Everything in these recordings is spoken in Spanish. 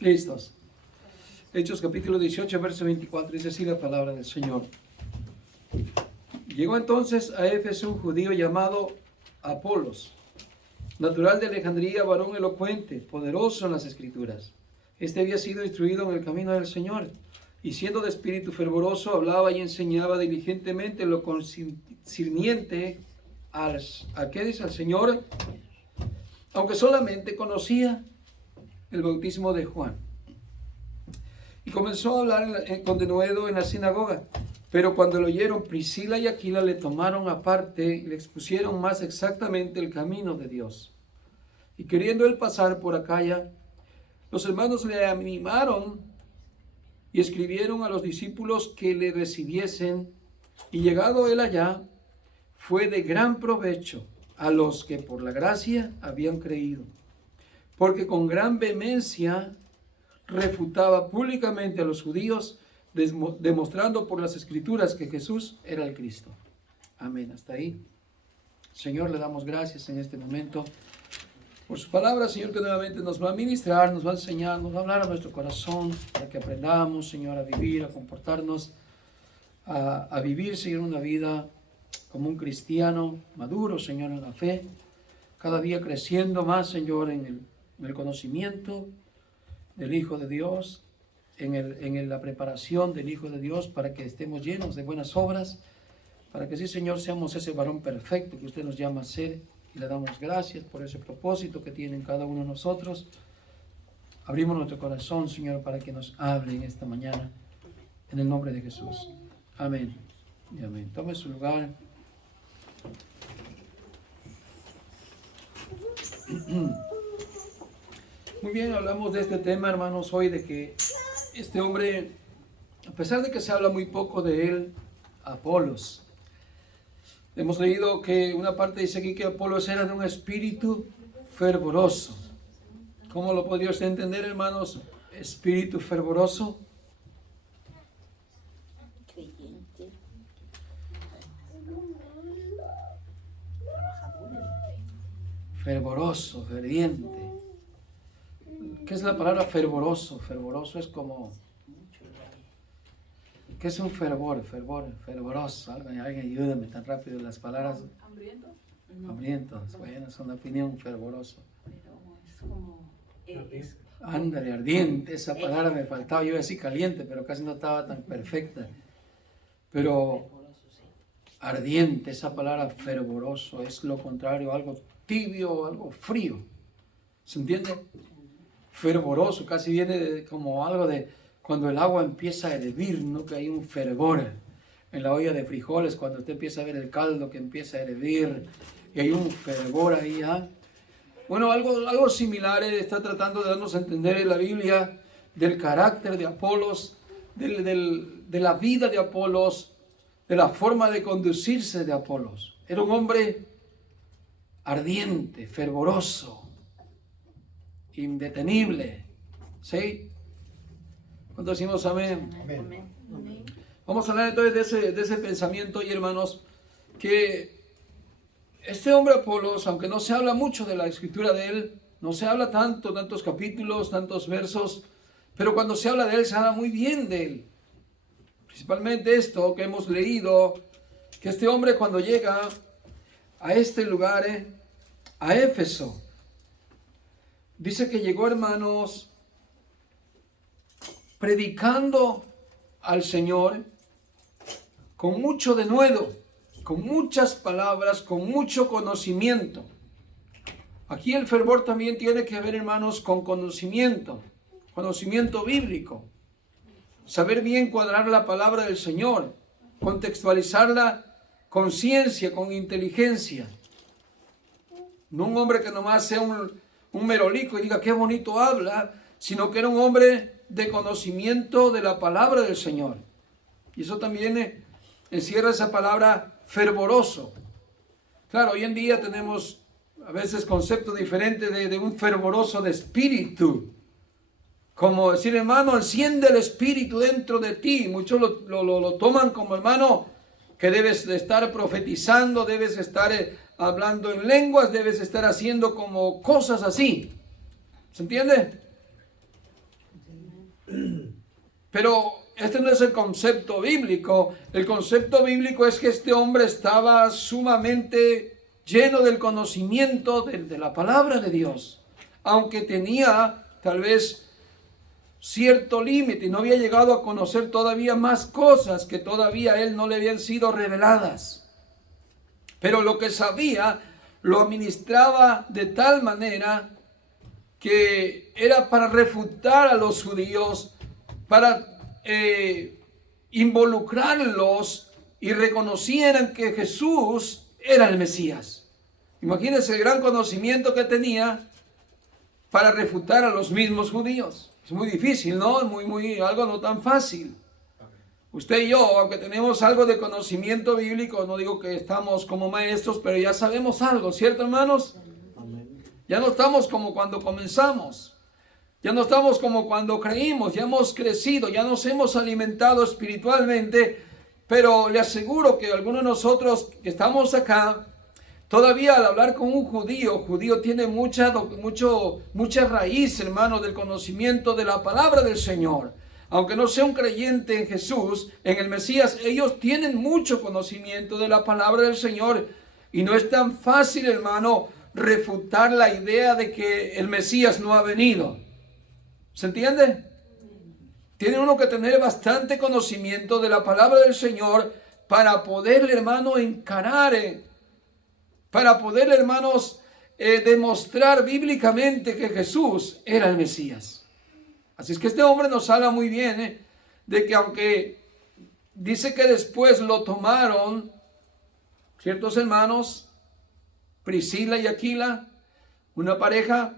Listos. Hechos capítulo 18, verso 24. Dice así la palabra del Señor. Llegó entonces a Éfeso un judío llamado Apolos, natural de Alejandría, varón elocuente, poderoso en las Escrituras. Este había sido instruido en el camino del Señor, y siendo de espíritu fervoroso, hablaba y enseñaba diligentemente lo concerniente al Señor, aunque solamente conocía el bautismo de Juan. Y comenzó a hablar con denuedo en la sinagoga. Pero cuando lo oyeron, Priscila y Aquila le tomaron aparte y le expusieron más exactamente el camino de Dios. Y queriendo él pasar por Acaya, los hermanos le animaron y escribieron a los discípulos que le recibiesen. Y llegado él allá, fue de gran provecho a los que por la gracia habían creído, porque con gran vehemencia refutaba públicamente a los judíos, demostrando por las Escrituras que Jesús era el Cristo. Amén. Hasta ahí. Señor, le damos gracias en este momento por su palabra, Señor, que nuevamente nos va a ministrar, nos va a enseñar, nos va a hablar a nuestro corazón, para que aprendamos, Señor, a vivir, a comportarnos, a vivir, Señor, una vida como un cristiano maduro, Señor, en la fe, cada día creciendo más, Señor, en el conocimiento del Hijo de Dios, en la preparación del Hijo de Dios, para que estemos llenos de buenas obras, para que sí, Señor, seamos ese varón perfecto que usted nos llama a ser, y le damos gracias por ese propósito que tiene en cada uno de nosotros. Abrimos nuestro corazón, Señor, para que nos hable en esta mañana, en el nombre de Jesús. Amén y amén. Tome su lugar. Muy bien, hablamos de este tema, hermanos, hoy, de que este hombre, a pesar de que se habla muy poco de él, Apolos, hemos leído que una parte dice aquí que Apolos era de un espíritu fervoroso. ¿Cómo lo podría usted entender, hermanos? Espíritu fervoroso. Fervoroso, ferviente. ¿Qué es la palabra fervoroso? Fervoroso es como... ¿Qué es un fervor? Fervoroso. Alguien ayúdame tan rápido las palabras. ¿Hambriento? No. Hambrientos. Bueno, es una opinión, fervoroso. Pero es como... Ándale, ardiente. Esa palabra me faltaba. Yo iba a decir caliente, pero casi no estaba tan perfecta. Pero ardiente, esa palabra fervoroso, es lo contrario, algo tibio, algo frío. ¿Se entiende? Fervoroso, casi viene como algo de cuando el agua empieza a hervir, ¿no? Que hay un fervor en la olla de frijoles, cuando usted empieza a ver el caldo que empieza a hervir y hay un fervor ahí, ¿ah? Bueno, algo similar está tratando de darnos a entender en la Biblia del carácter de Apolos, de la vida de Apolos, de la forma de conducirse de Apolos. Era un hombre ardiente, fervoroso, indetenible. ¿Sí? ¿Cuánto decimos amén? Amén. Vamos a hablar entonces de ese pensamiento, y hermanos, que este hombre Apolos, aunque no se habla mucho de la escritura de él, no se habla tantos capítulos, tantos versos, pero cuando se habla de él, se habla muy bien de él. Principalmente esto que hemos leído, que este hombre cuando llega a este lugar, a Éfeso, dice que llegó, hermanos, predicando al Señor con mucho denuedo, con muchas palabras, con mucho conocimiento. Aquí el fervor también tiene que ver, hermanos, con conocimiento bíblico. Saber bien cuadrar la palabra del Señor, contextualizarla con ciencia, con inteligencia. No un hombre que nomás sea un merolico y diga qué bonito habla, sino que era un hombre de conocimiento de la palabra del Señor. Y eso también encierra esa palabra fervoroso. Claro, hoy en día tenemos a veces conceptos diferentes de un fervoroso de espíritu. Como decir, hermano, enciende el espíritu dentro de ti. Muchos lo toman como, hermano, que debes de estar profetizando, debes estar hablando en lenguas, debes estar haciendo como cosas así. ¿Se entiende? Pero este no es el concepto bíblico. El concepto bíblico es que este hombre estaba sumamente lleno del conocimiento de la palabra de Dios, aunque tenía tal vez cierto límite y no había llegado a conocer todavía más cosas que todavía a él no le habían sido reveladas. Pero lo que sabía lo administraba de tal manera que era para refutar a los judíos, para involucrarlos y reconocieran que Jesús era el Mesías. Imagínense el gran conocimiento que tenía para refutar a los mismos judíos. Es muy difícil, ¿no? Algo no tan fácil. Usted y yo, aunque tenemos algo de conocimiento bíblico, no digo que estamos como maestros, pero ya sabemos algo, ¿cierto, hermanos? Ya no estamos como cuando comenzamos. Ya no estamos como cuando creímos, ya hemos crecido, ya nos hemos alimentado espiritualmente, pero le aseguro que algunos de nosotros que estamos acá, todavía al hablar con un judío tiene mucha raíz, hermano, del conocimiento de la palabra del Señor. Aunque no sea un creyente en Jesús, en el Mesías, ellos tienen mucho conocimiento de la palabra del Señor. Y no es tan fácil, hermano, refutar la idea de que el Mesías no ha venido. ¿Se entiende? Tiene uno que tener bastante conocimiento de la palabra del Señor para poderle, hermano, encarar, para poderle, hermanos, demostrar bíblicamente que Jesús era el Mesías. Así es que este hombre nos habla muy bien de que aunque dice que después lo tomaron ciertos hermanos, Priscila y Aquila, una pareja,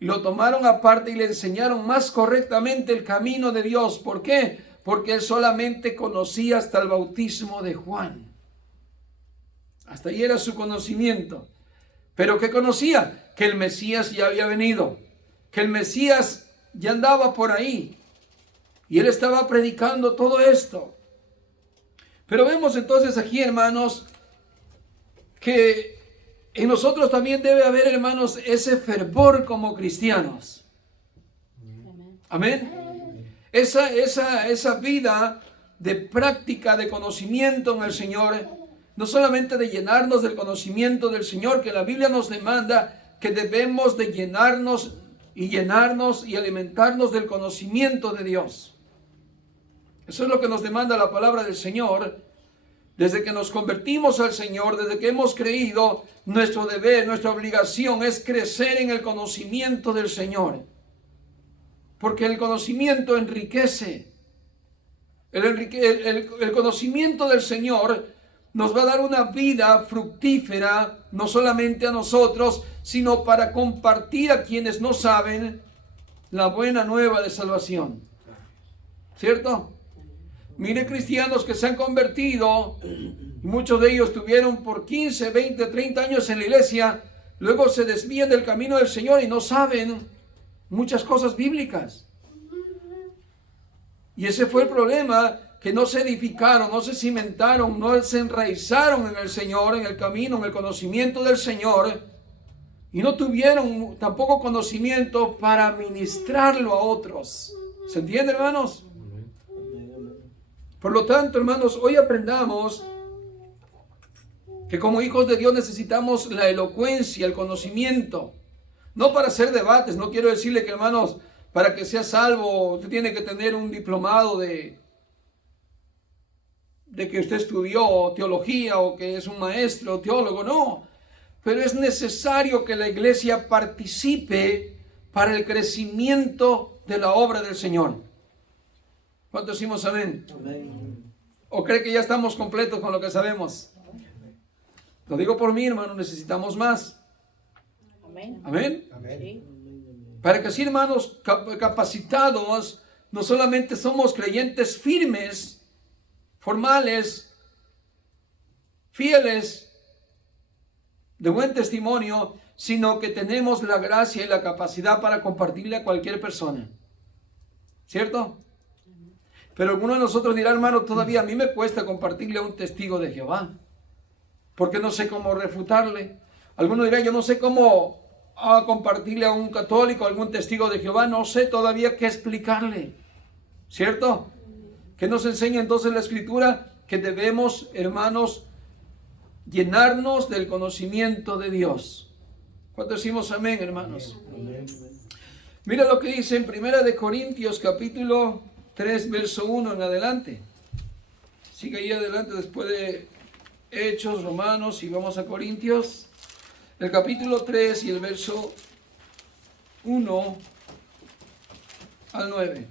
y lo tomaron aparte y le enseñaron más correctamente el camino de Dios. ¿Por qué? Porque él solamente conocía hasta el bautismo de Juan. Hasta ahí era su conocimiento. ¿Pero qué conocía? Que el Mesías ya había venido, que el Mesías ya andaba por ahí. Y él estaba predicando todo esto. Pero vemos entonces aquí, hermanos, que en nosotros también debe haber, hermanos, ese fervor como cristianos. Amén. Esa vida de práctica, de conocimiento en el Señor, no solamente de llenarnos del conocimiento del Señor, que la Biblia nos demanda que debemos de llenarnos y alimentarnos del conocimiento de Dios. Eso es lo que nos demanda la palabra del Señor. Desde que nos convertimos al Señor, desde que hemos creído, nuestro deber, nuestra obligación es crecer en el conocimiento del Señor. Porque el conocimiento enriquece. El conocimiento del Señor nos va a dar una vida fructífera, no solamente a nosotros, sino para compartir a quienes no saben la buena nueva de salvación. ¿Cierto? Mire cristianos que se han convertido, muchos de ellos estuvieron por 15, 20, 30 años en la iglesia, luego se desvían del camino del Señor y no saben muchas cosas bíblicas. Y ese fue el problema, que no se edificaron, no se cimentaron, no se enraizaron en el Señor, en el camino, en el conocimiento del Señor, y no tuvieron tampoco conocimiento para ministrarlo a otros. ¿Se entiende, hermanos? Por lo tanto, hermanos, hoy aprendamos que como hijos de Dios necesitamos la elocuencia, el conocimiento, no para hacer debates. No quiero decirle que, hermanos, para que sea salvo, usted tiene que tener un diplomado de que usted estudió teología o que es un maestro teólogo, no. Pero es necesario que la iglesia participe para el crecimiento de la obra del Señor. ¿Cuántos decimos amén? Amén? ¿O cree que ya estamos completos con lo que sabemos? Lo digo por mí, hermano, necesitamos más. Amén. ¿Amén? Amén. Para que así, hermanos, capacitados, no solamente somos creyentes firmes, formales, fieles, de buen testimonio, sino que tenemos la gracia y la capacidad para compartirle a cualquier persona. ¿Cierto? Pero alguno de nosotros dirá, hermano, todavía a mí me cuesta compartirle a un testigo de Jehová, porque no sé cómo refutarle. Alguno dirá, yo no sé cómo compartirle a un católico, a algún testigo de Jehová, no sé todavía qué explicarle, ¿cierto? ¿Qué nos enseña entonces la Escritura? Que debemos, hermanos, llenarnos del conocimiento de Dios. ¿Cuánto decimos amén, hermanos? Amén. Mira lo que dice en 1 Corintios capítulo 3, verso 1 en adelante. Sigue ahí adelante después de Hechos, Romanos, y vamos a Corintios. El capítulo 3 y el verso 1 al 9.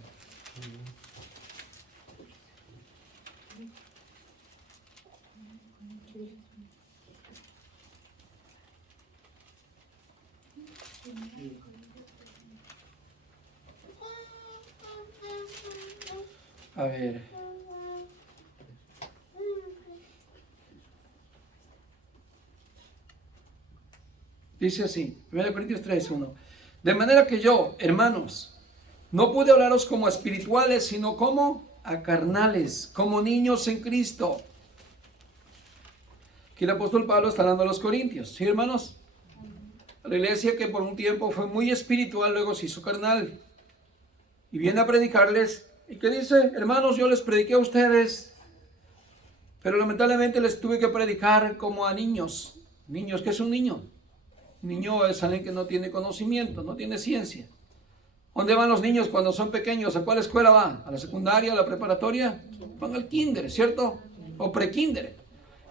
A ver. Dice así, 1 Corintios 3:1. De manera que yo, hermanos, no pude hablaros como a espirituales, sino como a carnales, como niños en Cristo. Aquí el apóstol Pablo está hablando a los corintios, ¿sí, hermanos? A la iglesia que por un tiempo fue muy espiritual, luego se hizo carnal. Y viene a predicarles. ¿Y qué dice? Hermanos, yo les prediqué a ustedes, pero lamentablemente les tuve que predicar como a niños. Niños, ¿qué es un niño? Un niño es alguien que no tiene conocimiento, no tiene ciencia. ¿Dónde van los niños cuando son pequeños? ¿A cuál escuela van? ¿A la secundaria, a la preparatoria? Van al kinder, ¿cierto? O pre-kinder.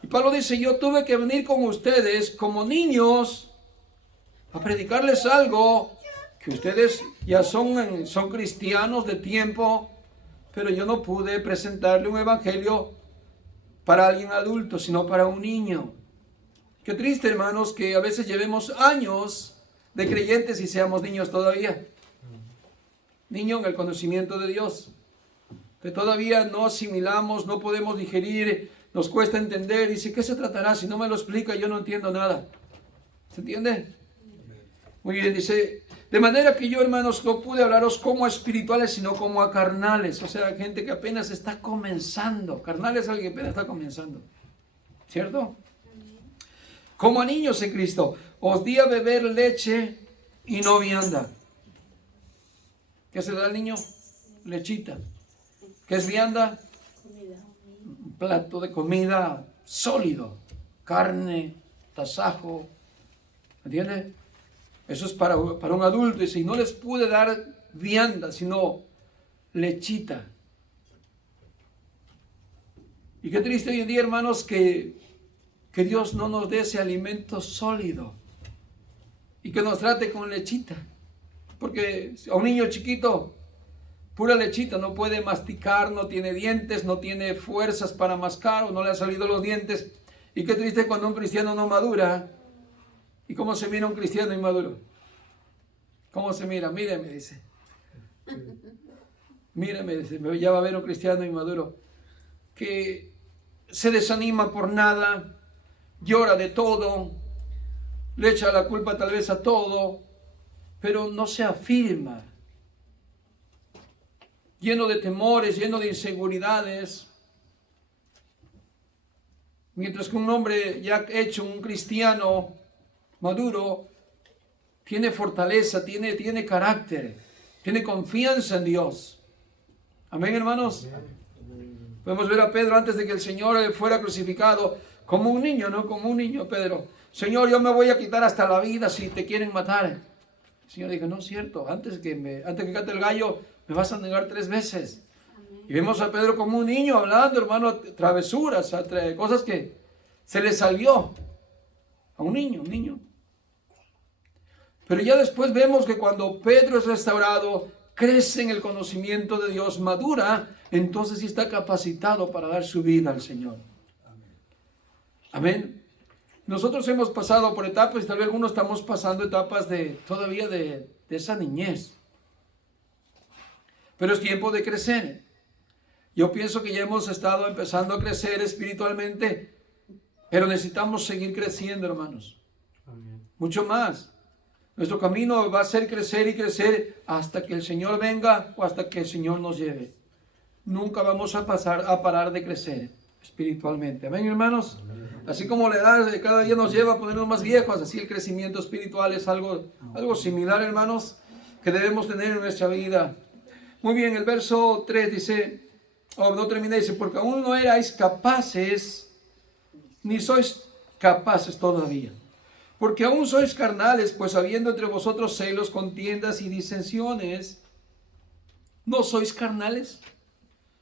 Y Pablo dice, yo tuve que venir con ustedes como niños a predicarles algo que ustedes ya son cristianos de tiempo, pero yo no pude presentarle un evangelio para alguien adulto, sino para un niño. Qué triste, hermanos, que a veces llevemos años de creyentes y seamos niños todavía. Niño en el conocimiento de Dios, que todavía no asimilamos, no podemos digerir, nos cuesta entender. Dice, ¿qué se tratará? Si no me lo explica, yo no entiendo nada. ¿Se entiende? Muy bien, dice, de manera que yo, hermanos, no pude hablaros como a espirituales, sino como a carnales. O sea, gente que apenas está comenzando. Carnal es alguien que apenas está comenzando. ¿Cierto? Como a niños en Cristo. Os di a beber leche y no vianda. ¿Qué se le da al niño? Lechita. ¿Qué es vianda? Un plato de comida sólido. Carne, tasajo. ¿Entiendes? Eso es para un adulto. Y si no les pude dar vianda, sino lechita. Y qué triste hoy en día, hermanos, que Dios no nos dé ese alimento sólido. Y que nos trate con lechita. Porque a un niño chiquito, pura lechita, no puede masticar, no tiene dientes, no tiene fuerzas para mascar o no le han salido los dientes. Y qué triste cuando un cristiano no madura. ¿Y cómo se mira un cristiano inmaduro? ¿Cómo se mira? Míreme, dice. Míreme, dice, ya va a ver un cristiano inmaduro que se desanima por nada, llora de todo, le echa la culpa tal vez a todo, pero no se afirma, lleno de temores, lleno de inseguridades. Mientras que un hombre ya hecho un cristiano maduro, tiene fortaleza, tiene carácter, tiene confianza en Dios. Amén, hermanos. Podemos ver a Pedro antes de que el Señor fuera crucificado, como un niño, ¿no? Como un niño, Pedro. Señor, yo me voy a quitar hasta la vida si te quieren matar. El Señor dijo, no es cierto, antes que cante el gallo, me vas a negar 3 veces. Amén. Y vemos a Pedro como un niño hablando, hermano, travesuras, cosas que se le salió a un niño. Pero ya después vemos que cuando Pedro es restaurado, crece en el conocimiento de Dios, madura, entonces sí está capacitado para dar su vida al Señor. Amén. Nosotros hemos pasado por etapas, y tal vez algunos estamos pasando etapas todavía de esa niñez. Pero es tiempo de crecer. Yo pienso que ya hemos estado empezando a crecer espiritualmente, pero necesitamos seguir creciendo, hermanos. Amén. Mucho más. Nuestro camino va a ser crecer y crecer hasta que el Señor venga o hasta que el Señor nos lleve. nunca vamos a parar de crecer espiritualmente. Amén, hermanos. Así como la edad de cada día nos lleva a ponernos más viejos, así el crecimiento espiritual es algo similar, hermanos, que debemos tener en nuestra vida. Muy bien, el verso 3 dice, no termina, dice, porque aún no erais capaces, ni sois capaces todavía. Porque aún sois carnales, pues habiendo entre vosotros celos, contiendas y disensiones, ¿no sois carnales?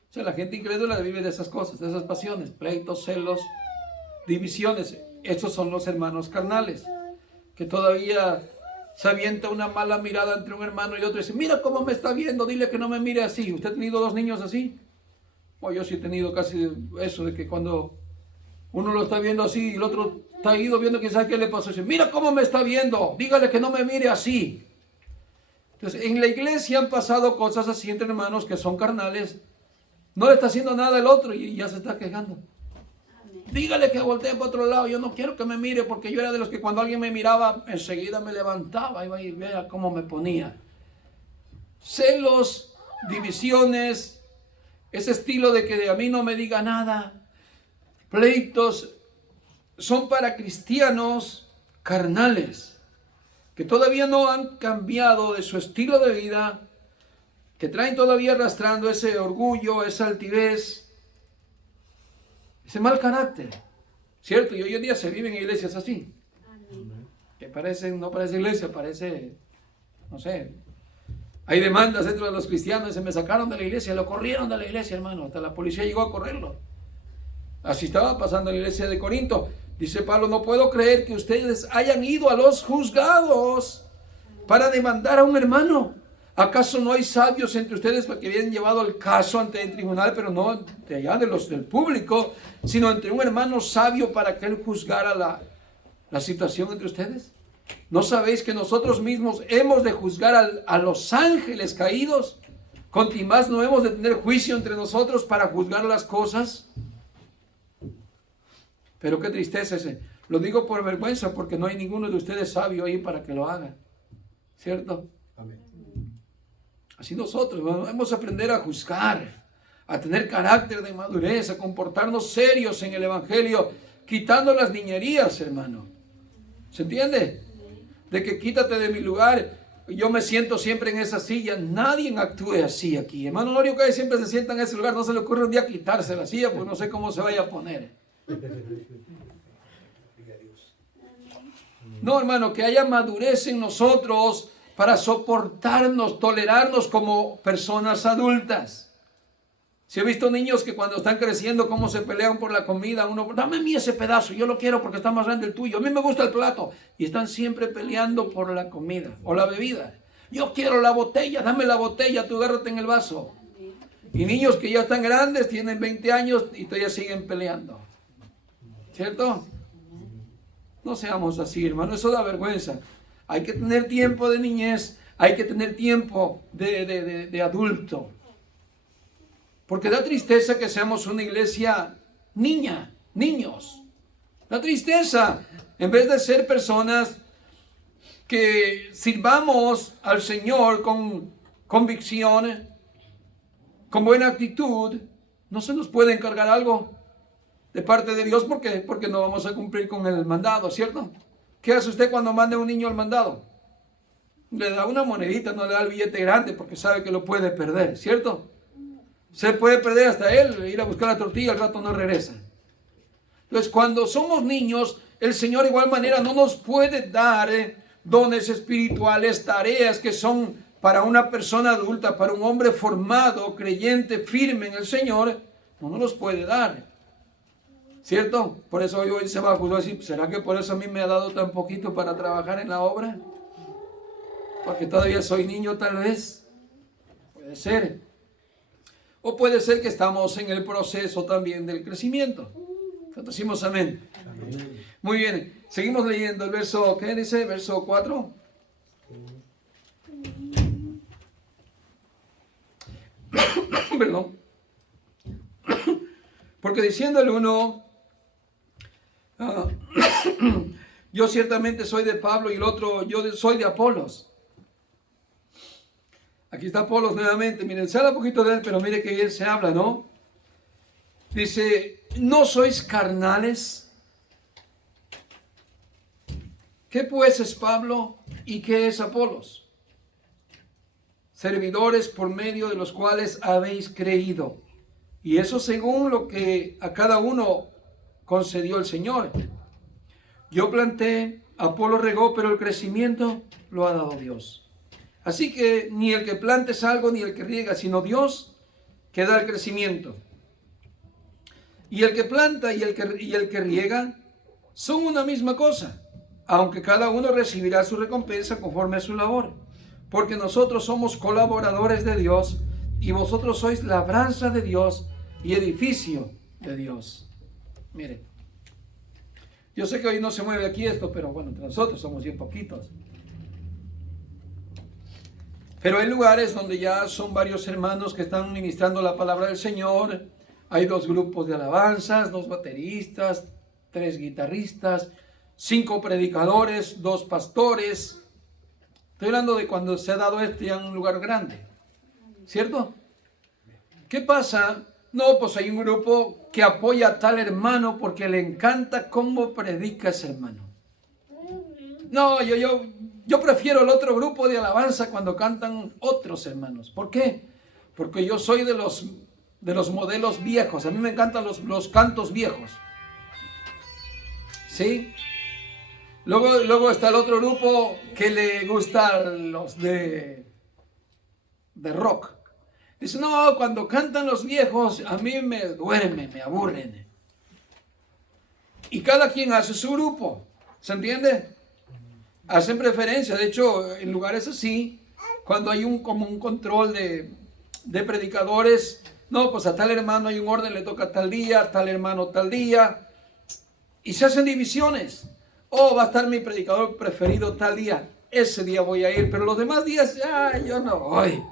O sea, la gente incrédula vive de esas cosas, de esas pasiones, pleitos, celos, divisiones. Estos son los hermanos carnales, que todavía se avienta una mala mirada entre un hermano y otro y dice, mira cómo me está viendo, dile que no me mire así. ¿Usted ha tenido 2 niños así? Yo sí he tenido casi eso, de que cuando uno lo está viendo así y el otro está ido viendo quién sabe qué le pasó, dice, mira cómo me está viendo, dígale que no me mire así. Entonces, en la iglesia han pasado cosas así entre hermanos que son carnales. No le está haciendo nada el otro y ya se está quejando. Dígale que voltee para otro lado. Yo no quiero que me mire, porque yo era de los que cuando alguien me miraba, enseguida me levantaba y vea cómo me ponía. Celos, divisiones, ese estilo de que a mí no me diga nada, pleitos, son para cristianos carnales, que todavía no han cambiado de su estilo de vida, que traen todavía arrastrando ese orgullo, esa altivez, ese mal carácter, ¿cierto? Y hoy en día se vive en iglesias así, que no parece iglesia, parece, no sé, hay demandas dentro de los cristianos, se me sacaron de la iglesia, lo corrieron de la iglesia, hermano, hasta la policía llegó a correrlo. Así estaba pasando en la iglesia de Corinto. Dice Pablo, no puedo creer que ustedes hayan ido a los juzgados para demandar a un hermano. ¿Acaso no hay sabios entre ustedes que habían llevado el caso ante el tribunal, pero no de allá de los del público, sino entre un hermano sabio para que él juzgara la situación entre ustedes? ¿No sabéis que nosotros mismos hemos de juzgar a los ángeles caídos? ¿Con más no hemos de tener juicio entre nosotros para juzgar las cosas? Pero qué tristeza ese. Lo digo por vergüenza, porque no hay ninguno de ustedes sabio ahí para que lo haga. ¿Cierto? Amén. Así nosotros vamos a aprender a juzgar, a tener carácter de madurez, a comportarnos serios en el evangelio, quitando las niñerías, hermano. ¿Se entiende? De que quítate de mi lugar, yo me siento siempre en esa silla. Nadie actúe así aquí. Hermano Norio, que siempre se sienta en ese lugar, no se le ocurre un día quitarse la silla, pues no sé cómo se vaya a poner. No, hermano, que haya madurez en nosotros para soportarnos, tolerarnos como personas adultas. Si he visto niños que cuando están creciendo, cómo se pelean por la comida, uno, dame a mí ese pedazo, yo lo quiero porque está más grande el tuyo, a mí me gusta el plato, y están siempre peleando por la comida o la bebida. Yo quiero la botella, dame la botella, tú agárrate en el vaso. Y niños que ya están grandes, tienen 20 años y todavía siguen peleando. ¿Cierto? No seamos así, hermano, eso da vergüenza. Hay que tener tiempo de niñez, hay que tener tiempo de adulto. Porque da tristeza que seamos una iglesia niños. Da tristeza, en vez de ser personas que sirvamos al Señor con convicción, con buena actitud, no se nos puede encargar algo de parte de Dios. ¿Por qué? Porque no vamos a cumplir con el mandado, ¿cierto? ¿Qué hace usted cuando manda a un niño al mandado? Le da una monedita, no le da el billete grande porque sabe que lo puede perder, ¿cierto? Se puede perder hasta él, ir a buscar la tortilla, al rato no regresa. Entonces, cuando somos niños, el Señor de igual manera no nos puede dar dones espirituales, tareas que son para una persona adulta, para un hombre formado, creyente, firme en el Señor, no nos los puede dar. ¿Cierto? Por eso hoy se va a juzgar así, ¿será que por eso a mí me ha dado tan poquito para trabajar en la obra? Porque todavía soy niño tal vez. Puede ser. O puede ser que estamos en el proceso también del crecimiento. ¿Cuántos decimos amén? Amén? Muy bien, seguimos leyendo el verso, ¿qué dice? Verso 4. Perdón. Porque diciendo el uno, yo ciertamente soy de Pablo, y el otro, yo soy de Apolos. Aquí está Apolos nuevamente. Miren, se habla un poquito de él, pero mire que bien se habla, ¿no? Dice, ¿no sois carnales? ¿Qué pues es Pablo y qué es Apolos? Servidores por medio de los cuales habéis creído. Y eso según lo que a cada uno concedió el Señor. Yo planté, Apolo regó, pero el crecimiento lo ha dado Dios. Así que ni el que plante es algo, ni el que riega, sino Dios que da el crecimiento. Y el que planta y el que riega son una misma cosa, aunque cada uno recibirá su recompensa conforme a su labor. Porque nosotros somos colaboradores de Dios y vosotros sois labranza de Dios y edificio de Dios. Mire, yo sé que hoy no se mueve aquí esto, pero bueno, entre nosotros somos bien poquitos. Pero hay lugares donde ya son varios hermanos que están ministrando la palabra del Señor. Hay 2 grupos de alabanzas, 2 bateristas, 3 guitarristas, 5 predicadores, 2 pastores. Estoy hablando de cuando se ha dado esto ya en un lugar grande, ¿cierto? ¿Qué pasa? No, pues hay un grupo que apoya a tal hermano porque le encanta cómo predica ese hermano. No, yo prefiero el otro grupo de alabanza cuando cantan otros hermanos. ¿Por qué? Porque yo soy de los modelos viejos. A mí me encantan los cantos viejos. ¿Sí? Luego está el otro grupo que le gustan los de rock. Dice, no, cuando cantan los viejos, a mí me duermen, me aburren. Y cada quien hace su grupo. ¿Se entiende? Hacen preferencia. De hecho, en lugares así, cuando hay como un control de predicadores, no, pues a tal hermano hay un orden, le toca tal día, a tal hermano tal día. Y se hacen divisiones. Oh, va a estar mi predicador preferido tal día. Ese día voy a ir, pero los demás días, ya, yo no voy.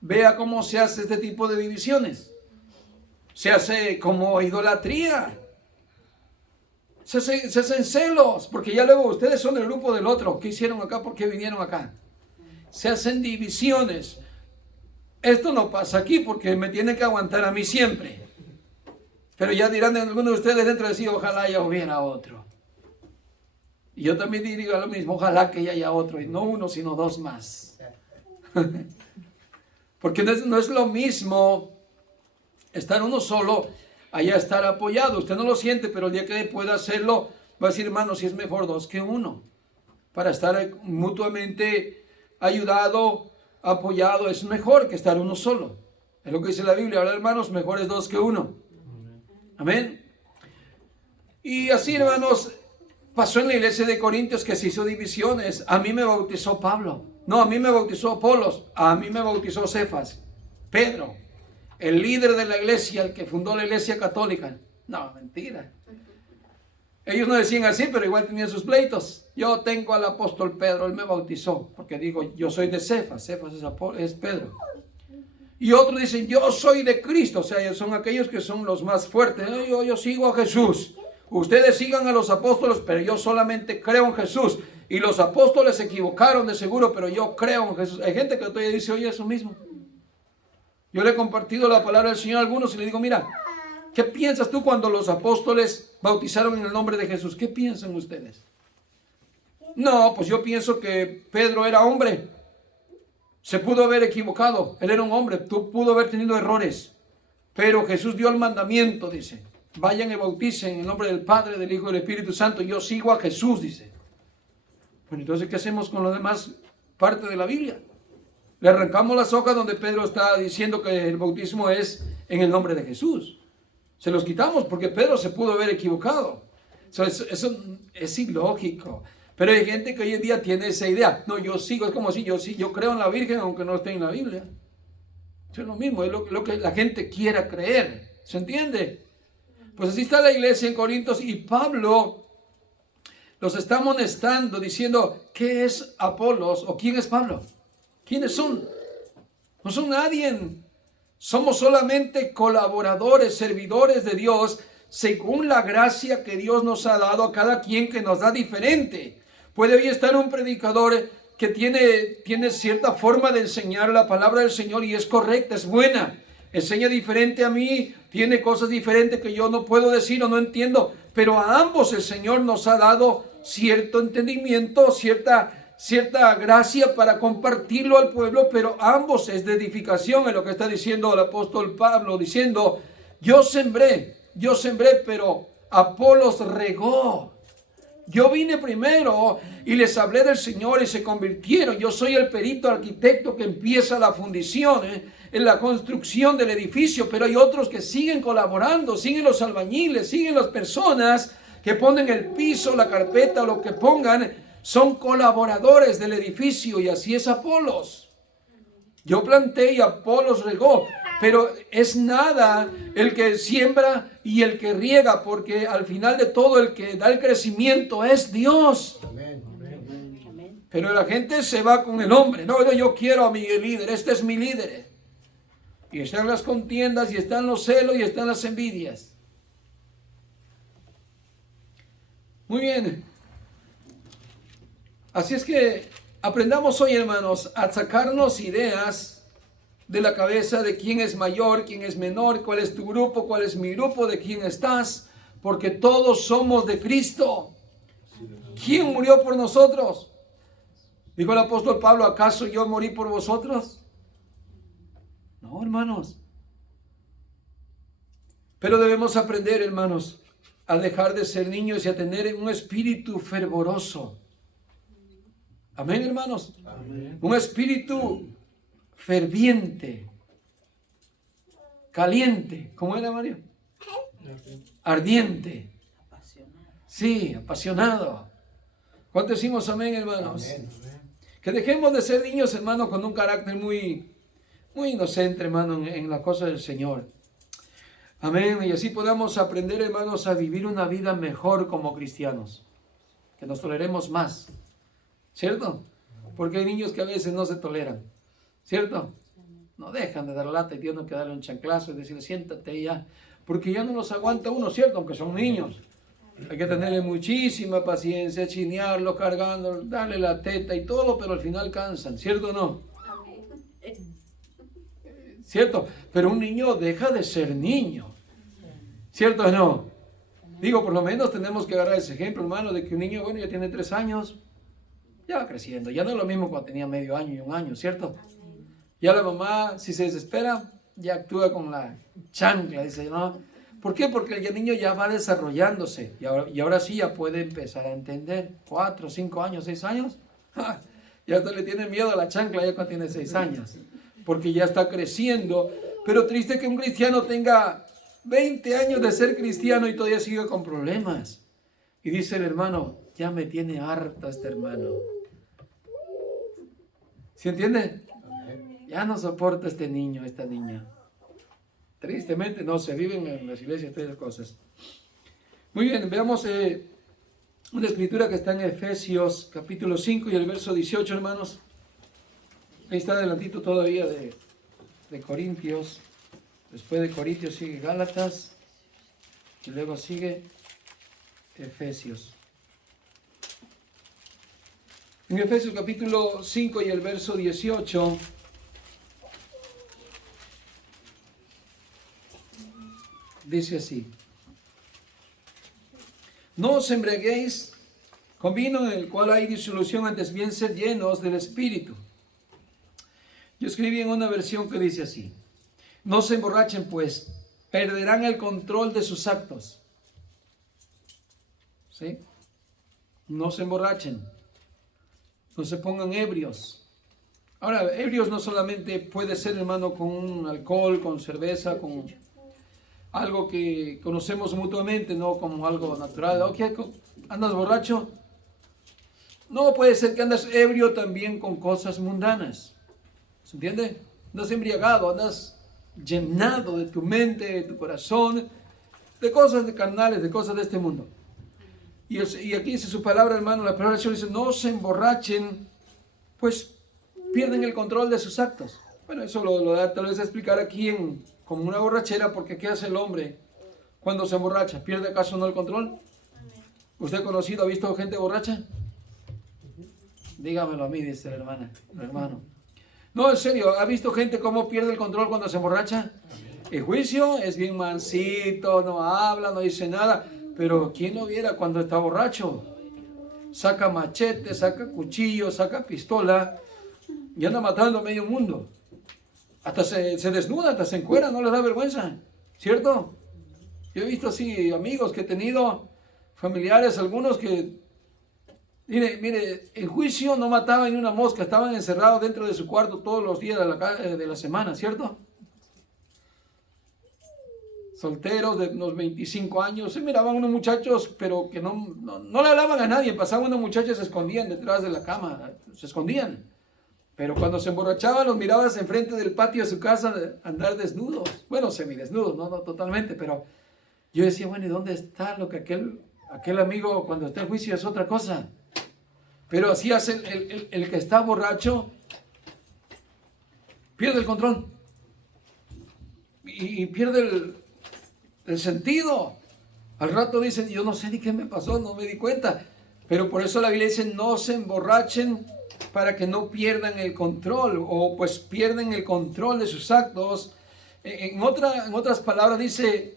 Vea cómo se hace este tipo de divisiones. Se hace como idolatría. Se hacen celos, porque ya luego ustedes son del grupo del otro. ¿Qué hicieron acá? ¿Por qué vinieron acá? Se hacen divisiones. Esto no pasa aquí porque me tiene que aguantar a mí siempre. Pero ya dirán de algunos de ustedes dentro de sí, ojalá ya hubiera otro. Y yo también diría lo mismo, ojalá que ya haya otro, y no uno, sino 2 más. Porque no es lo mismo estar uno solo, allá estar apoyado. Usted no lo siente, pero el día que pueda hacerlo, va a decir, hermano, si es mejor 2 que 1. Para estar mutuamente ayudado, apoyado, es mejor que estar uno solo. Es lo que dice la Biblia, ahora hermanos, mejor es 2 que 1. Amén. Y así, hermanos, pasó en la iglesia de Corintios que se hizo divisiones. A mí me bautizó Pablo. No, a mí me bautizó Apolos. A mí me bautizó Cefas. Pedro, el líder de la iglesia, el que fundó la iglesia católica. No, mentira. Ellos no decían así, pero igual tenían sus pleitos. Yo tengo al apóstol Pedro, él me bautizó. Porque digo, yo soy de Cefas. Cefas es Pedro. Y otros dicen, yo soy de Cristo. O sea, son aquellos que son los más fuertes. Yo sigo a Jesús. Ustedes sigan a los apóstoles, pero yo solamente creo en Jesús. Y los apóstoles se equivocaron de seguro, pero yo creo en Jesús. Hay gente que todavía dice, oye, eso mismo. Yo le he compartido la palabra del Señor a algunos y le digo, mira, ¿qué piensas tú cuando los apóstoles bautizaron en el nombre de Jesús? ¿Qué piensan ustedes? No, pues yo pienso que Pedro era hombre. Se pudo haber equivocado. Él era un hombre. Pudo haber tenido errores. Pero Jesús dio el mandamiento, dice. Vayan y bauticen en el nombre del Padre, del Hijo y del Espíritu Santo. Yo sigo a Jesús, dice. Bueno, entonces, ¿qué hacemos con lo demás parte de la Biblia? Le arrancamos las hojas donde Pedro está diciendo que el bautismo es en el nombre de Jesús. Se los quitamos porque Pedro se pudo haber equivocado. Eso es ilógico. Pero hay gente que hoy en día tiene esa idea. No, yo sigo, es como si yo creo en la Virgen aunque no esté en la Biblia. Eso es lo mismo, es lo que la gente quiera creer. ¿Se entiende? Pues así está la iglesia en Corintios y Pablo los está amonestando diciendo, ¿qué es Apolos o quién es Pablo? ¿Quiénes son? No son nadie. Somos solamente colaboradores, servidores de Dios, según la gracia que Dios nos ha dado a cada quien que nos da diferente. Puede hoy estar un predicador que tiene cierta forma de enseñar la palabra del Señor y es correcta, es buena. Enseña diferente a mí, tiene cosas diferentes que yo no puedo decir o no entiendo, pero a ambos el Señor nos ha dado cierto entendimiento, cierta gracia para compartirlo al pueblo, pero ambos es de edificación, es lo que está diciendo el apóstol Pablo, diciendo, yo sembré, pero Apolos regó. Yo vine primero y les hablé del Señor y se convirtieron. Yo soy el perito arquitecto que empieza la fundición, en la construcción del edificio, pero hay otros que siguen colaborando, siguen los albañiles, siguen las personas que ponen el piso, la carpeta o lo que pongan, son colaboradores del edificio y así es Apolos. Yo planté y Apolos regó, pero es nada el que siembra y el que riega, porque al final de todo el que da el crecimiento es Dios. Amén. Pero la gente se va con el hombre. No, yo quiero a mi líder, este es mi líder. Y están las contiendas, y están los celos, y están las envidias. Muy bien. Así es que aprendamos hoy, hermanos, a sacarnos ideas de la cabeza de quién es mayor, quién es menor, cuál es tu grupo, cuál es mi grupo, de quién estás, porque todos somos de Cristo. ¿Quién murió por nosotros? Dijo el apóstol Pablo, ¿acaso yo morí por vosotros? No, hermanos. Pero debemos aprender, hermanos, a dejar de ser niños y a tener un espíritu fervoroso. Amén, hermanos. Amén. Un espíritu ferviente, caliente. ¿Cómo era, Mario? Ardiente. Sí, apasionado. ¿Cuánto decimos amén, hermanos? Amén. Que dejemos de ser niños, hermanos, con un carácter muy inocente, hermano, en la cosa del Señor. Amén. Y así podamos aprender, hermanos, a vivir una vida mejor como cristianos. Que nos toleremos más. ¿Cierto? Porque hay niños que a veces no se toleran. ¿Cierto? No dejan de dar lata y tienen que darle un chanclazo y decirle, siéntate ya. Porque ya no los aguanta uno, ¿cierto? Aunque son niños. Hay que tenerle muchísima paciencia, chinearlo, cargando, darle la teta y todo, pero al final cansan. ¿Cierto o no? ¿Cierto? Pero un niño deja de ser niño. ¿Cierto o no? Digo, por lo menos tenemos que agarrar ese ejemplo, hermano, de que un niño, bueno, ya tiene 3 años, ya va creciendo. Ya no es lo mismo cuando tenía medio año y 1 año, ¿cierto? Ya la mamá, si se desespera, ya actúa con la chancla, dice, ¿no? ¿Por qué? Porque el niño ya va desarrollándose y ahora sí ya puede empezar a entender. 4, 5 años, 6 años, ¡ja! Ya hasta le tiene miedo a la chancla ya cuando tiene 6 años, porque ya está creciendo. Pero triste que un cristiano tenga 20 años de ser cristiano y todavía siga con problemas. Y dice el hermano, ya me tiene harta este hermano. ¿Sí entiende? Ya no soporta este niño, esta niña. Tristemente no se viven en las iglesias estas cosas. Muy bien, veamos una escritura que está en Efesios capítulo 5 y el verso 18, hermanos. Ahí está adelantito todavía de Corintios. Después de Corintios sigue Gálatas y luego sigue Efesios. En Efesios capítulo 5 y el verso 18 dice así: no os embriaguéis con vino en el cual hay disolución, antes bien sed llenos del Espíritu. Yo escribí en una versión que dice así: no se emborrachen, pues perderán el control de sus actos. ¿Sí? No se emborrachen, no se pongan ebrios. Ahora, ebrios no solamente puede ser, hermano, con un alcohol, con cerveza, con algo que conocemos mutuamente, no como algo natural. ¿Ok? ¿Andas borracho? No, puede ser que andas ebrio también con cosas mundanas. ¿Se entiende? Andas embriagado, andas llenado de tu mente, de tu corazón, de cosas de carnales, de cosas de este mundo. Y aquí dice su palabra, hermano, la palabra del Señor dice, no se emborrachen, pues pierden el control de sus actos. Bueno, eso lo da tal vez a explicar aquí como una borrachera, porque ¿qué hace el hombre cuando se emborracha? ¿Pierde acaso no el control? ¿Usted ha conocido, ha visto gente borracha? Dígamelo a mí, dice la hermana, el hermano. No, en serio, ¿ha visto gente cómo pierde el control cuando se emborracha? El juicio es bien mansito, no habla, no dice nada. Pero ¿quién lo viera cuando está borracho? Saca machete, saca cuchillo, saca pistola y anda matando a medio mundo. Hasta se desnuda, hasta se encuera, no le da vergüenza, ¿cierto? Yo he visto así amigos que he tenido, familiares, algunos que, mire, en juicio no mataban ni una mosca, estaban encerrados dentro de su cuarto todos los días de la semana, ¿cierto? Solteros de unos 25 años, se miraban unos muchachos, pero que no le hablaban a nadie, pasaban unos muchachos, se escondían detrás de la cama, se escondían. Pero cuando se emborrachaban, los mirabas enfrente del patio de su casa andar desnudos. Bueno, semidesnudos, no totalmente, pero yo decía, bueno, ¿y dónde está lo que aquel amigo cuando está en juicio es otra cosa? Pero así hace el que está borracho, pierde el control y pierde el sentido. Al rato dicen, yo no sé ni qué me pasó, no me di cuenta. Pero por eso la Biblia dice, no se emborrachen para que no pierdan el control, o pues pierden el control de sus actos. En otras palabras dice,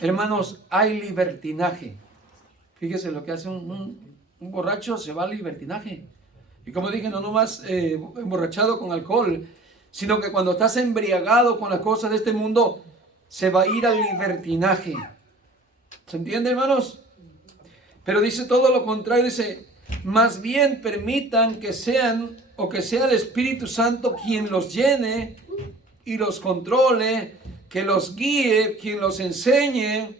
hermanos, hay libertinaje. Fíjese lo que hace un borracho, se va al libertinaje. Y como dije, no nomás emborrachado con alcohol, sino que cuando estás embriagado con las cosas de este mundo, se va a ir al libertinaje. ¿Se entiende, hermanos? Pero dice todo lo contrario, dice, más bien permitan que sea el Espíritu Santo quien los llene y los controle, que los guíe, quien los enseñe,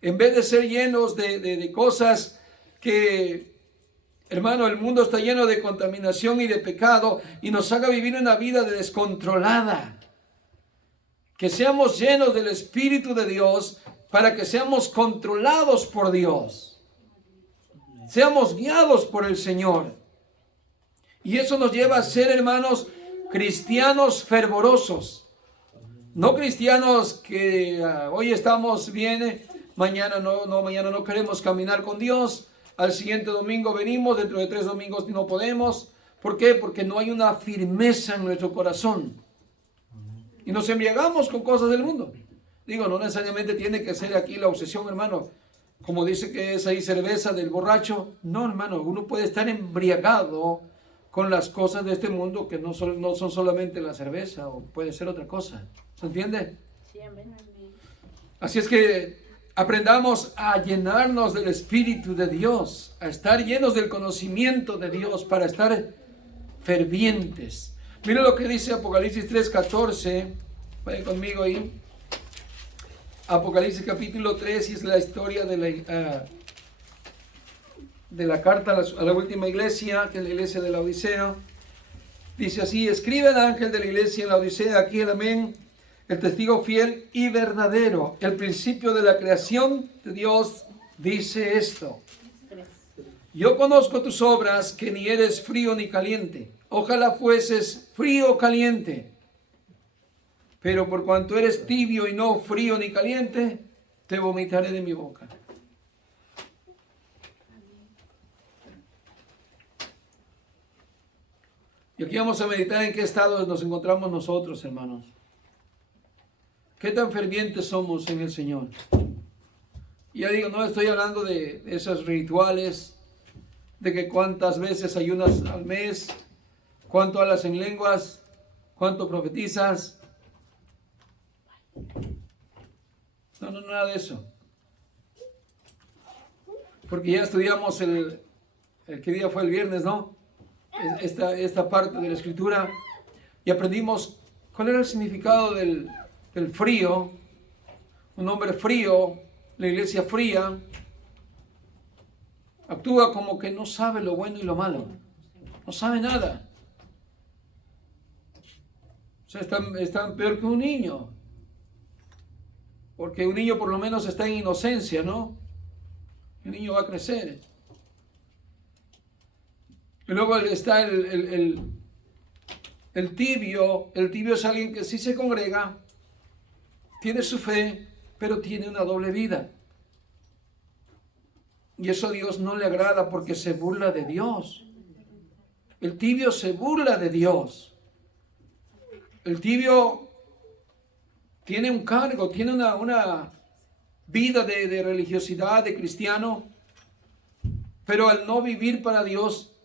en vez de ser llenos de cosas que, hermano, el mundo está lleno de contaminación y de pecado y nos haga vivir una vida descontrolada. Que seamos llenos del Espíritu de Dios para que seamos controlados por Dios. Seamos guiados por el Señor. Y eso nos lleva a ser, hermanos, cristianos fervorosos. No cristianos que hoy estamos bien, mañana no queremos caminar con Dios. Al siguiente domingo venimos, dentro de 3 domingos no podemos. ¿Por qué? Porque no hay una firmeza en nuestro corazón. Y nos embriagamos con cosas del mundo. Digo, no necesariamente tiene que ser aquí la obsesión, hermano. Como dice que es ahí cerveza del borracho. No, hermano, uno puede estar embriagado con las cosas de este mundo que no son solamente la cerveza, o puede ser otra cosa. ¿Se entiende? Sí, amén. Así es que aprendamos a llenarnos del Espíritu de Dios, a estar llenos del conocimiento de Dios, para estar fervientes. Mira lo que dice Apocalipsis 3:14. Vayan conmigo ahí. Apocalipsis capítulo 3, y es la historia de la carta a la última iglesia, que es la iglesia de la Odisea. Dice así: escribe el ángel de la iglesia en la Odisea, aquí el amén, el testigo fiel y verdadero, el principio de la creación de Dios, dice esto: yo conozco tus obras, que ni eres frío ni caliente. Ojalá fueses frío o caliente. Pero por cuanto eres tibio y no frío ni caliente, te vomitaré de mi boca. Y aquí vamos a meditar en qué estado nos encontramos nosotros, hermanos. ¿Qué tan fervientes somos en el Señor? Y ya digo, no estoy hablando de esos rituales, de que cuántas veces ayunas al mes, cuánto hablas en lenguas, cuánto profetizas. No, nada de eso. Porque ya estudiamos ¿qué día fue? El viernes, ¿no? Esta parte de la Escritura, y aprendimos cuál era el significado del frío. Un hombre frío, la iglesia fría, actúa como que no sabe lo bueno y lo malo. No sabe nada. O sea, están peor que un niño. Porque un niño por lo menos está en inocencia, ¿no? El niño va a crecer. Y luego está el tibio. El tibio es alguien que sí se congrega, tiene su fe, pero tiene una doble vida. Y eso a Dios no le agrada, porque se burla de Dios. El tibio se burla de Dios. El tibio tiene un cargo, tiene una vida de religiosidad, de cristiano, pero al no vivir para Dios,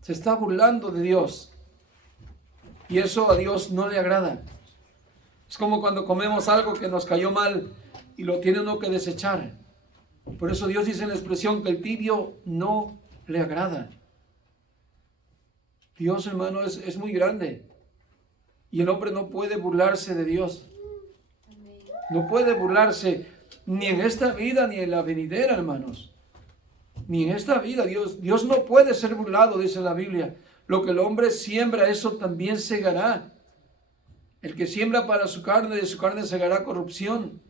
se está burlando de Dios. Y eso a Dios no le agrada. Es como cuando comemos algo que nos cayó mal y lo tiene uno que desechar. Por eso Dios dice en la expresión que el tibio no le agrada. Dios, hermano, es muy grande. Y el hombre no puede burlarse de Dios. No puede burlarse ni en esta vida ni en la venidera, hermanos. Ni en esta vida. Dios no puede ser burlado, dice la Biblia. Lo que el hombre siembra, eso también segará. El que siembra para su carne, de su carne segará corrupción.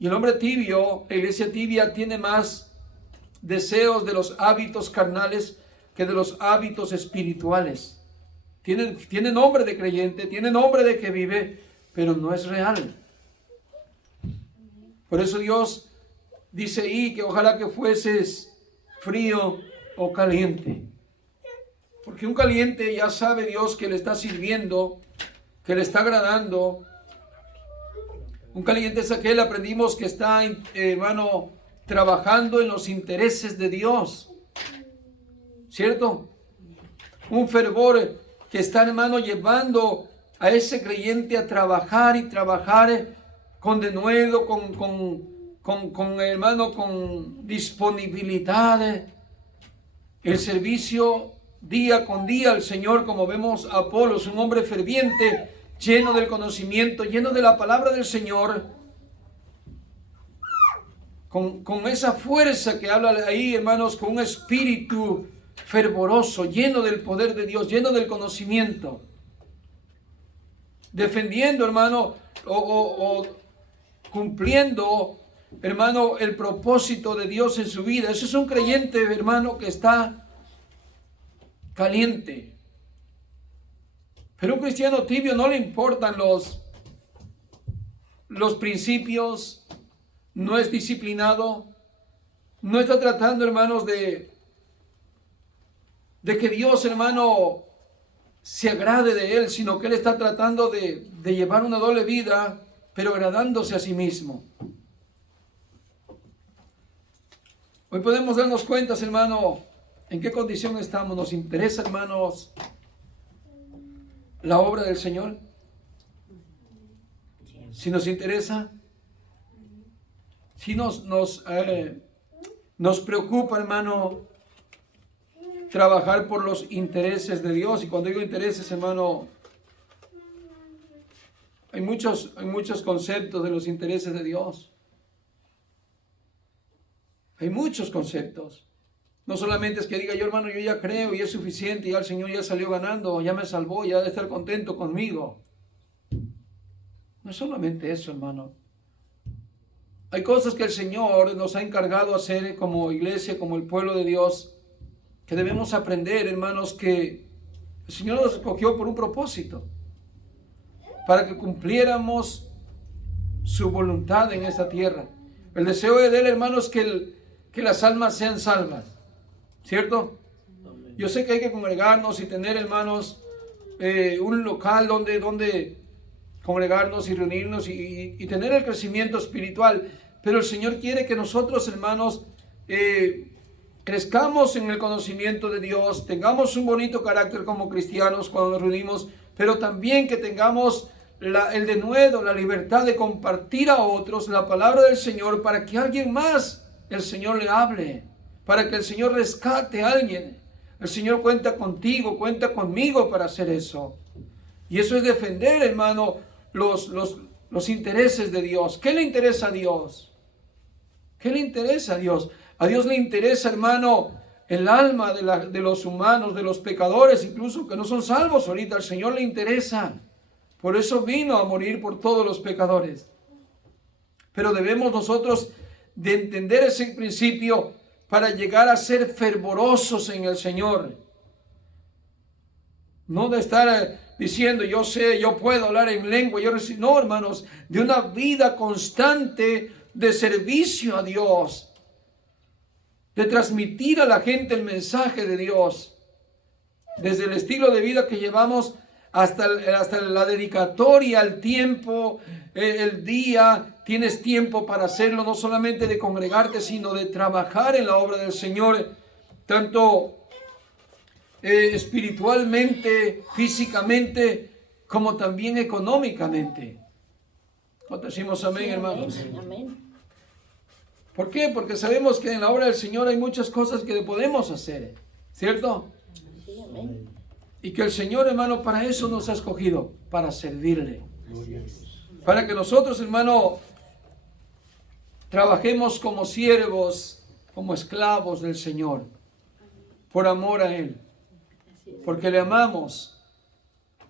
Y el hombre tibio, la iglesia tibia, tiene más deseos de los hábitos carnales que de los hábitos espirituales. Tiene nombre de creyente, tiene nombre de que vive, pero no es real. Por eso Dios dice ahí que ojalá que fueses frío o caliente. Porque un caliente ya sabe Dios que le está sirviendo, que le está agradando. Un caliente es aquel, aprendimos, que está, hermano, trabajando en los intereses de Dios. ¿Cierto? Un fervor que está, hermano, llevando a ese creyente a trabajar y trabajar con denuedo, hermano, con disponibilidad. El servicio día con día al Señor, como vemos a Apolos, un hombre ferviente, lleno del conocimiento, lleno de la palabra del Señor, con esa fuerza que habla ahí, hermanos, con un espíritu fervoroso, lleno del poder de Dios, lleno del conocimiento, defendiendo, hermano, o cumpliendo, hermano, el propósito de Dios en su vida. Ese es un creyente, hermano, que está caliente. Pero un cristiano tibio no le importan los principios, no es disciplinado, no está tratando, hermanos, de que Dios, hermano, se agrade de él, sino que él está tratando de llevar una doble vida, pero agradándose a sí mismo. Hoy podemos darnos cuenta, hermano, en qué condición estamos. ¿Nos interesa, hermanos, la obra del Señor? Si nos interesa, si nos preocupa, hermano, trabajar por los intereses de Dios. Y cuando digo intereses, hermano, hay muchos conceptos de los intereses de Dios. Hay muchos conceptos. No solamente es que diga yo, hermano, yo ya creo y es suficiente, ya el Señor ya salió ganando, ya me salvó, ya debe estar contento conmigo. No es solamente eso, hermano. Hay cosas que el Señor nos ha encargado hacer como iglesia, como el pueblo de Dios, que debemos aprender, hermanos, que el Señor nos escogió por un propósito, para que cumpliéramos su voluntad en esta tierra. El deseo de Él, hermanos, que las almas sean salvas, ¿cierto? Yo sé que hay que congregarnos y tener, hermanos, un local donde congregarnos y reunirnos y tener el crecimiento espiritual, pero el Señor quiere que nosotros, hermanos, crezcamos en el conocimiento de Dios, tengamos un bonito carácter como cristianos cuando nos reunimos, pero también que tengamos el denuedo, la libertad de compartir a otros la palabra del Señor, para que alguien más el Señor le hable, para que el Señor rescate a alguien. El Señor cuenta contigo, cuenta conmigo para hacer eso. Y eso es defender, hermano, los intereses de Dios. ¿Qué le interesa a Dios? ¿Qué le interesa a Dios? A Dios le interesa, hermano, el alma de los humanos, de los pecadores, incluso que no son salvos ahorita. Al Señor le interesa. Por eso vino a morir por todos los pecadores. Pero debemos nosotros de entender ese principio para llegar a ser fervorosos en el Señor. No de estar diciendo, yo sé, yo puedo hablar en lengua. No, hermanos, de una vida constante de servicio a Dios, de transmitir a la gente el mensaje de Dios. desde el estilo de vida que llevamos hasta la dedicatoria, el tiempo, el día. Tienes tiempo para hacerlo, no solamente de congregarte, sino de trabajar en la obra del Señor, tanto espiritualmente, físicamente, como también económicamente. ¿Cuántos decimos amén, hermanos? Amén. ¿Por qué? Porque sabemos que en la obra del Señor hay muchas cosas que podemos hacer, ¿cierto? Sí, amén. Y que el Señor, hermano, para eso nos ha escogido, para servirle. Para que nosotros, hermano, trabajemos como siervos, como esclavos del Señor, por amor a Él, porque le amamos.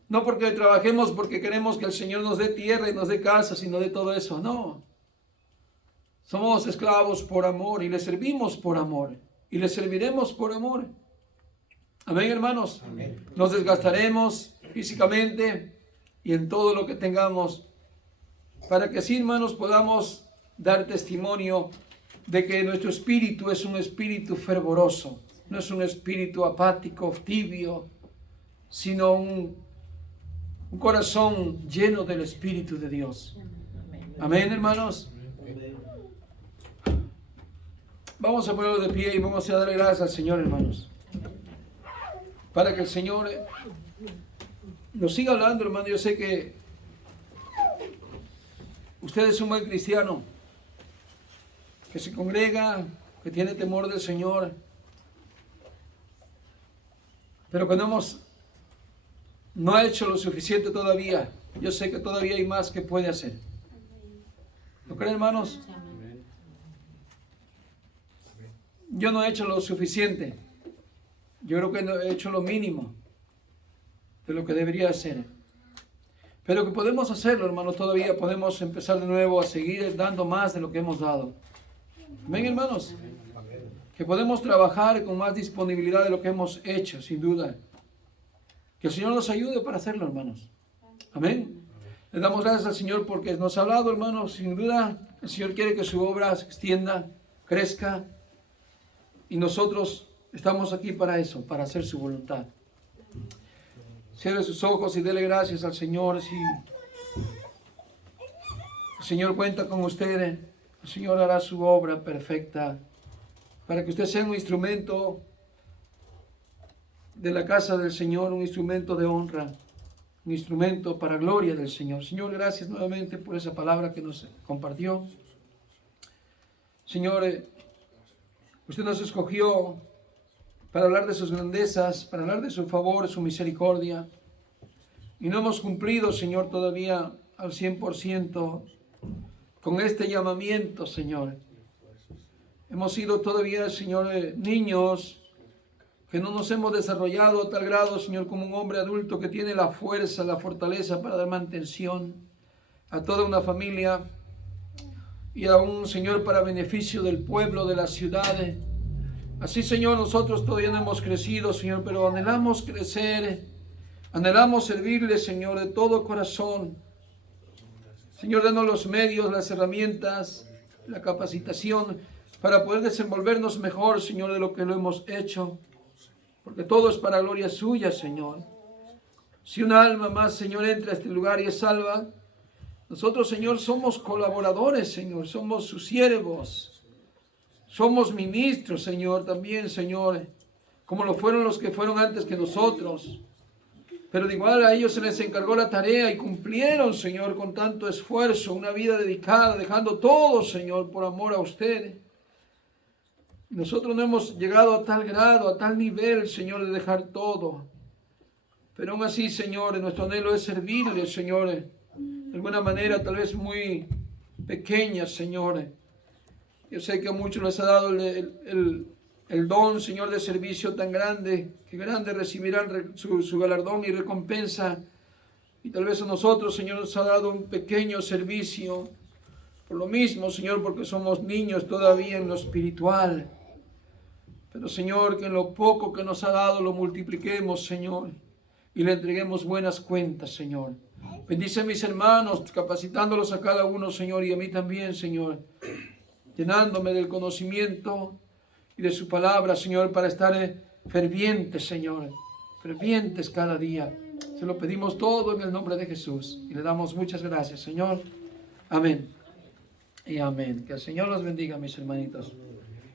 No porque trabajemos porque queremos que el Señor nos dé tierra y nos dé casa, sino de todo eso, no. Somos esclavos por amor y le servimos por amor y le serviremos por amor. Amén, hermanos. Amén. Nos desgastaremos físicamente y en todo lo que tengamos para que así, hermanos, podamos dar testimonio de que nuestro espíritu es un espíritu fervoroso, no es un espíritu apático, tibio, sino un corazón lleno del Espíritu de Dios. Amén, hermanos. Vamos a ponerlo de pie y vamos a darle gracias al Señor, hermanos. Para que el Señor nos siga hablando, hermano. Yo sé que usted es un buen cristiano, que se congrega, que tiene temor del Señor, pero que no ha hecho lo suficiente todavía. Yo sé que todavía hay más que puede hacer. ¿Lo creen, hermanos? Yo no he hecho lo suficiente. Yo creo que no he hecho lo mínimo de lo que debería hacer. Pero que podemos hacerlo, hermanos, todavía podemos empezar de nuevo a seguir dando más de lo que hemos dado. Amén, hermanos. Que podemos trabajar con más disponibilidad de lo que hemos hecho, sin duda. Que el Señor nos ayude para hacerlo, hermanos. Amén. Le damos gracias al Señor porque nos ha hablado, hermanos. Sin duda, el Señor quiere que su obra se extienda, crezca. Y nosotros estamos aquí para eso, para hacer su voluntad. Cierre sus ojos y dele gracias al Señor. Si el Señor cuenta con usted, el Señor hará su obra perfecta para que usted sea un instrumento de la casa del Señor, un instrumento de honra, un instrumento para gloria del Señor. Señor, gracias nuevamente por esa palabra que nos compartió. Señor, usted nos escogió para hablar de sus grandezas, para hablar de su favor, su misericordia. Y no hemos cumplido, Señor, todavía al 100% con este llamamiento, Señor. Hemos sido todavía, Señor, niños que no nos hemos desarrollado a tal grado, Señor, como un hombre adulto que tiene la fuerza, la fortaleza para dar mantención a toda una familia y aún, Señor, para beneficio del pueblo, de las ciudades. Así, Señor, nosotros todavía no hemos crecido, Señor, pero anhelamos crecer, anhelamos servirle, Señor, de todo corazón. Señor, danos los medios, las herramientas, la capacitación para poder desenvolvernos mejor, Señor, de lo que lo hemos hecho. Porque todo es para gloria suya, Señor. Si una alma más, Señor, entra a este lugar y es salva, nosotros, Señor, somos colaboradores, Señor, somos sus siervos. Somos ministros, Señor, también, Señor, como lo fueron los que fueron antes que nosotros. Pero de igual a ellos se les encargó la tarea y cumplieron, Señor, con tanto esfuerzo, una vida dedicada, dejando todo, Señor, por amor a usted. Nosotros no hemos llegado a tal grado, a tal nivel, Señor, de dejar todo. Pero aún así, Señor, nuestro anhelo es servirle, Señor, de alguna manera tal vez muy pequeña, Señor. Yo sé que a muchos les ha dado el don, Señor, de servicio tan grande, que grande recibirán su galardón y recompensa. Y tal vez a nosotros, Señor, nos ha dado un pequeño servicio. Por lo mismo, Señor, porque somos niños todavía en lo espiritual. Pero, Señor, que en lo poco que nos ha dado lo multipliquemos, Señor, y le entreguemos buenas cuentas, Señor. Bendice a mis hermanos, capacitándolos a cada uno, Señor, y a mí también, Señor, llenándome del conocimiento y de su palabra, Señor, para estar ferviente, Señor, fervientes cada día. Se lo pedimos todo en el nombre de Jesús y le damos muchas gracias, Señor. Amén y amén. Que el Señor los bendiga, mis hermanitos.